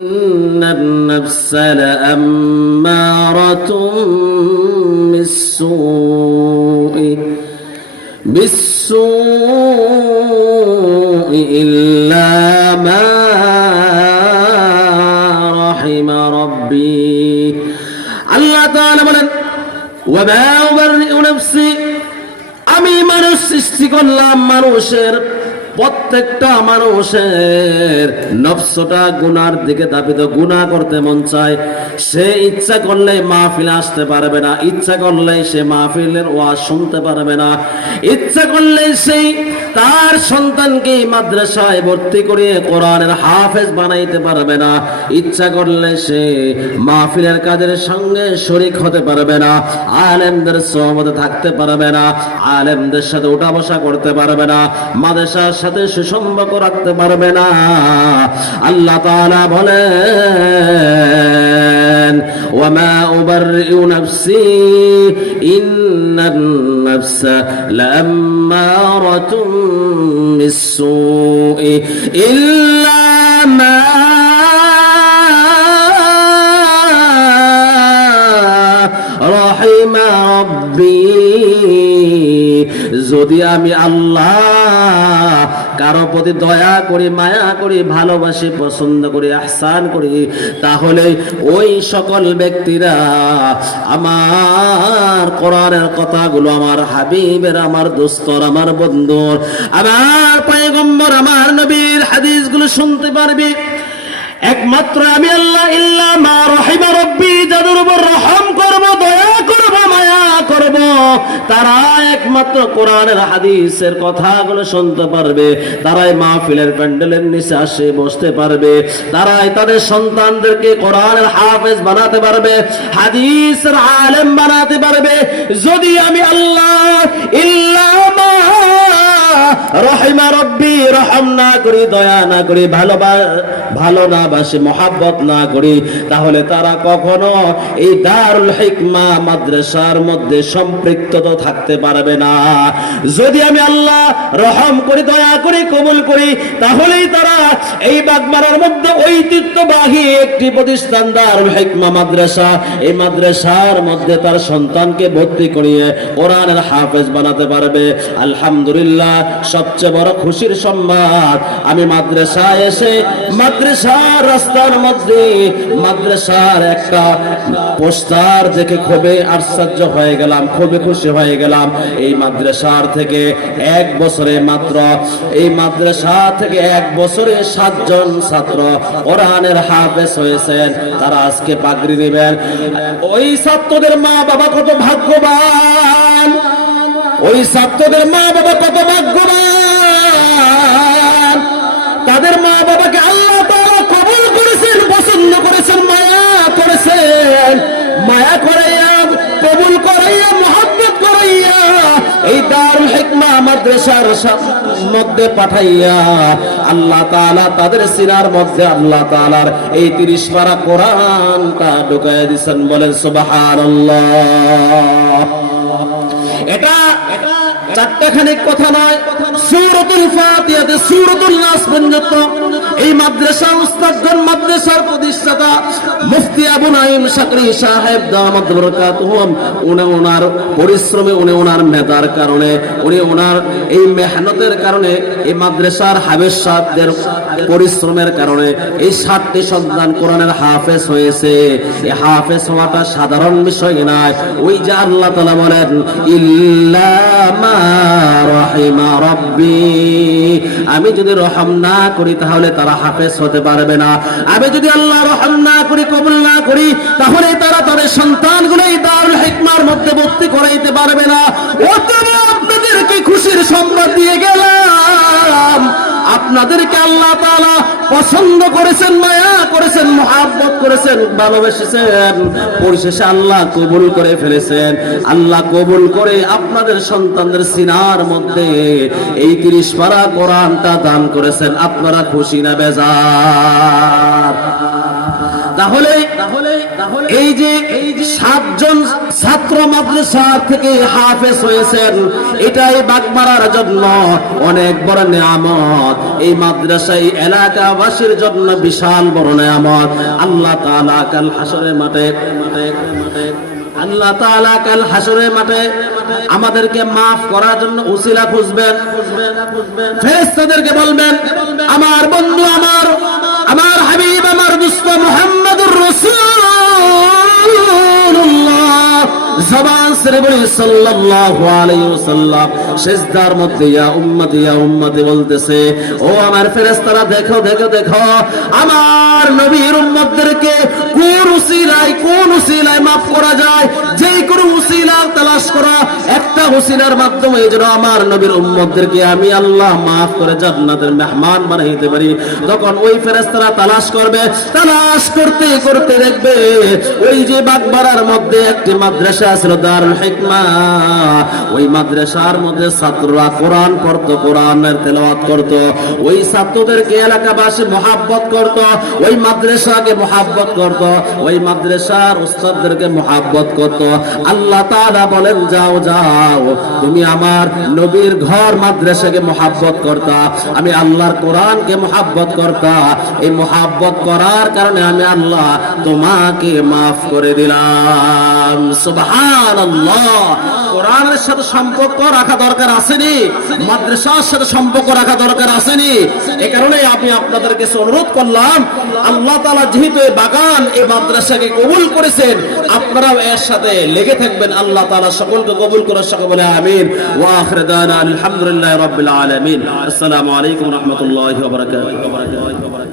النفس لأمارة بالسوء إلا ما رحم ربي الله تعالى বলেন وما أبرئ نفسي আমি মানুষ সৃষ্টি করলাম মানুষের প্রত্যেকটা মানুষের নফসটা গুনার দিকে ধাবিত, গুনাহ করতে মন চায়। সে ইচ্ছা করলে মাহফিলে আসতে পারবে না, ইচ্ছা করলে সে মাহফিলের ওয়াজ শুনতে পারবে না, ইচ্ছা করলে সেই তার সন্তানকে মাদ্রাসায় ভর্তি করে কোরআনের হাফেজ বানাইতে পারবে না, ইচ্ছা করলে সে মাহফিলের কাজের সঙ্গে শরীক হতে পারবে না, আলেমদের সহমতে থাকতে পারবে না, আলেমদের সাথে উঠা বসা করতে পারবে না, মাদ্রাসার সাথে সুসম্পর্ক রাখতে পারবে না। আল্লাহ তাআলা বলেন ওয়ামা উবাররিউ নাফসি ইন্নান নাফসা লাআম্মারাতুম বিসসুই ইল্লা মা রাহিমা রাব্বি। যদি আমি আল্লাহ কারো প্রতি দয়া করি, মায়া করি, ভালোবাসি, পছন্দ করি, ইহসান করি, তাহলে ওই সকল ব্যক্তিরা আমার কোরআনের কথাগুলো, আমার হাবিবের, আমার দোস্তর, আমার বন্ধুর, আমার পয়গম্বর, আমার নবীর হাদিসগুলো শুনতে পারবে। একমাত্র আমি আল্লাহ ইল্লা মা রাহিমা রাব্বি, যাদের উপর রহম করব, দয়া করব, মায়া করব, তারা একমাত্র কোরআনের হাদিসের কথাগুলো শুনতে পারবে, তারাই মাহফিলের প্যান্ডেলের নিচে আসে বসতে পারবে, তারাই তাদের সন্তানদেরকে কোরআনের হাফেজ বানাতে পারবে, হাদিসের আলেম বানাতে পারবে। যদি আমি আল্লাহ ইল্লা মা রাহিমা রাব্বি রহম না করি, দয়া না করি, ভালো না বাসি, মহাব্বত না করি, তাহলে তারা কখনো এই দারুল হিকমা মাদ্রাসার মধ্যে সম্পৃক্ত থাকতে পারবে না। যদি আমি আল্লাহ রহম করি, দয়া করি, কবুল করি, তাহলেই তারা এই বাগমারার মধ্যে ঐতিহ্যবাহী একটি প্রতিষ্ঠান দারুল হিকমা মাদ্রাসা, এই মাদ্রাসার মধ্যে তার সন্তানকে ভর্তি করিয়ে কোরআনের হাফেজ বানাতে পারবে। আলহামদুলিল্লাহ, সবচেয়ে বড় খুশির সংবাদ, আমি মাদ্রাসায় এসে মাদ্রাসার রাস্তার মধ্যে মাদ্রাসার একটা পোস্টার দেখে খুবই আশ্চর্য হয়ে গেলাম, খুবই খুশি হয়ে গেলাম। এই মাদ্রাসার থেকে এক বছরে মাত্র, এই মাদ্রাসা থেকে এক বছরে 7 জন ছাত্র কোরআনের হাফেজ হয়েছেন, তারা আজকে পাগড়ি নেবেন। ওই ছাত্রদের মা বাবা কত ভাগ্যবান, ওই ছাত্রদের মা বাবা কত ভাগ্যবান, তাদের মা বাবাকে আল্লাহ তাআলা কবুল করেছেন, পছন্দ করেছেন, মায়া করেছেন, মায়া করাইয়া, কবুল করাইয়া, মহব্বত করাইয়া এই দারুল হিকমা মাদ্রাসার মধ্যে পাঠাইয়া আল্লাহ তাআলা তাদের সিনার মধ্যে আল্লাহ তাআলার এই 30 পারা কোরআনটা ঢুকাইয়া দিয়েছেন। বলেন সুবহানাল্লাহ। এটা চারটাখানি কথা নয়, সূরাতুল ফাতিহাতে সূরাতুল নাস পর্যন্ত এই মাদ্রাসা উস্তাদগণ, মাদ্রাসার প্রতিষ্ঠাতা মুফতি আবু নাঈম শাকরি সাহেব দামাত বরকাতুহুম, ওনার পরিশ্রমে, ওনার মেধার কারণে, ওনার এই মেহনতের কারণে, এই মাদ্রাসার হাফেজ সাহেবদের পরিশ্রমের কারণে এই 7টি সন্তান কোরআনের হাফেজ হয়েছে। এই হাফেজ হওয়াটা সাধারণ বিষয় নয়। ওই যে আল্লাহ তাআলা বলেন ইল্লা মা রাহিমা রাব্বি, আমি যদি রহম না করি তাহলে তারা হাফেজ হতে পারবে না, আমি যদি আল্লাহ রহম না করি, কবুল না করি, তাহলে তারা তাদের সন্তানগুলো এই দারুল হিকমার মধ্যে ভর্তি করাইতে পারবে না। অতএব আপনাদেরকে খুশির সংবাদ দিয়ে গেলাম, আপনাদেরকে আল্লাহ তাআলা পছন্দ করেছেন, মায়া করেছেন, মহব্বত করেছেন, ভালোবেসেছেন, পরিশেষে আল্লাহ কবুল করে ফেলেছেন। আল্লাহ কবুল করে আপনাদের সন্তানদের সিনার মধ্যে এই 30 পারা কোরআনটা দান করেছেন। আপনারা খুশি না বেজার? তাহলে এই যে 7 জন ছাত্র মাদ্রাসা থেকে হাফেজ হয়েছেন, এটাই বাগমারার জন্য অনেক বড় নিয়ামত। এই মাদ্রাসায় এলাকাবাসীর জন্য বিশাল বড় নিয়ামত। আল্লাহ তাআলা কাল হাসরের মাঠে আমাদেরকে মাফ করার জন্য উসিলা খুঁজবেন। ফেরেশতাদেরকে বলবেন, আমার বন্ধু, আমার হাবিব, আমার দুস্ত মুহাম্মদুর রাসূলুল্লাহ, জবান ছেড়ে বলি সাল্লাল্লাহু আলাইহি ওয়াসাল্লাম, সিজদার মধ্যে ইয়া উম্মতি বলতেছে, ও আমার ফেরেশতারা, দেখো আমার নবীর উম্মতদেরকে কোন উসিলায় মাফ করা যায়। যেই কোন উসিলা তালাশ করা, একটা উসিলার মাধ্যমে যেন আমার নবীর উম্মতদেরকে আমি আল্লাহ মাফ করে জান্নাতের মেহমান বানাইতে পারি। তখন ওই ফেরেশতারা তালাশ করবে, তালাশ করতে করতে দেখবে ওই যে বাগবাড়ার মধ্যে একটি মাদ্রাসা ছিল, দারুল হিকমা। ওই মাদ্রাসার মধ্যে ছাত্ররা কোরআন পড়তো, কোরআনের তেলাওয়াত করতো। ওই ছাত্রদেরকে এলাকাবাসী মহাব্বত করতো, ওই মাদ্রাসাকে মহাব্বত করতো, ওই মাদ্রাসার উস্তাদদেরকে মহাব্বত করতো। আল্লাহ তাআলা বলেন, যাও তুমি আমার নবীর ঘর মাদ্রাসাকে মহাব্বত করতা, আমি আল্লাহর কোরআনকে মহাব্বত করতা। এই মহাব্বত করার কারণে আমি আল্লাহ তোমাকে মাফ করে দিলাম। সুবহানাল্লাহ। কোরআনের সাথে সম্পর্ক রাখা দরকার আসেনি, মাদ্রাসার সাথে সম্পর্ক রাখা দরকার আসেনি। এই কারণে আমি আপনাদের কাছে অনুরোধ করলাম, আল্লাহ তাআলা যেহেতু এই বাগান, এই মাদ্রাসাকে কবুল করেছেন, আপনারাও এর সাথে লেগে থাকবেন। আল্লাহ তাআলা সকলকে কবুল করে, সকলে বলে আমিন। ওয়া আখিরু দাওয়ানা আলহামদুলিল্লাহি রাব্বিল আলামিন। আসসালামু আলাইকুম ওয়া রাহমাতুল্লাহি ওয়া বারাকাতুহু।